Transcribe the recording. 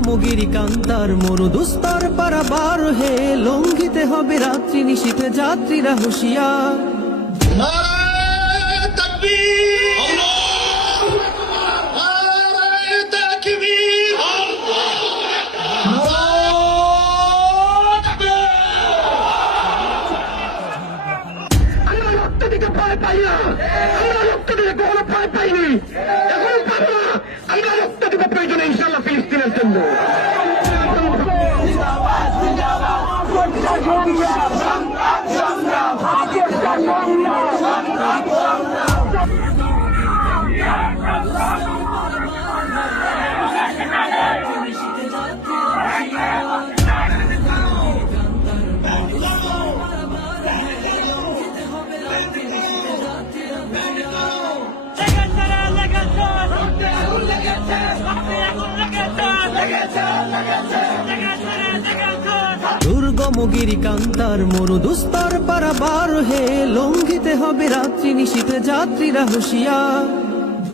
দুর্গমগিরি কান্তার মরু দুস্তর পারাবার হে, লঙ্ঘিতে হবে রাত্রি নিশীথে যাত্রীরা হুঁশিয়ার। নারায়ে তাকবীর, নারায়ে তাকবীর, আমরা রক্ত দিতে ভয় পাই না, আমরা রক্ত দিতে কখনো ভয় পাইনি, এখন পাবো না। আমরা রক্ত দিব প্রয়োজনে ইনশাআল্লাহ ফিলিস্তিনের জন্য। দুর্গমগিরি কান্তার মরু দুস্তর পারাবার হে, লঙ্ঘিতে হবে রাত্রি নিশীথে যাত্রীরা হুঁশিয়ার।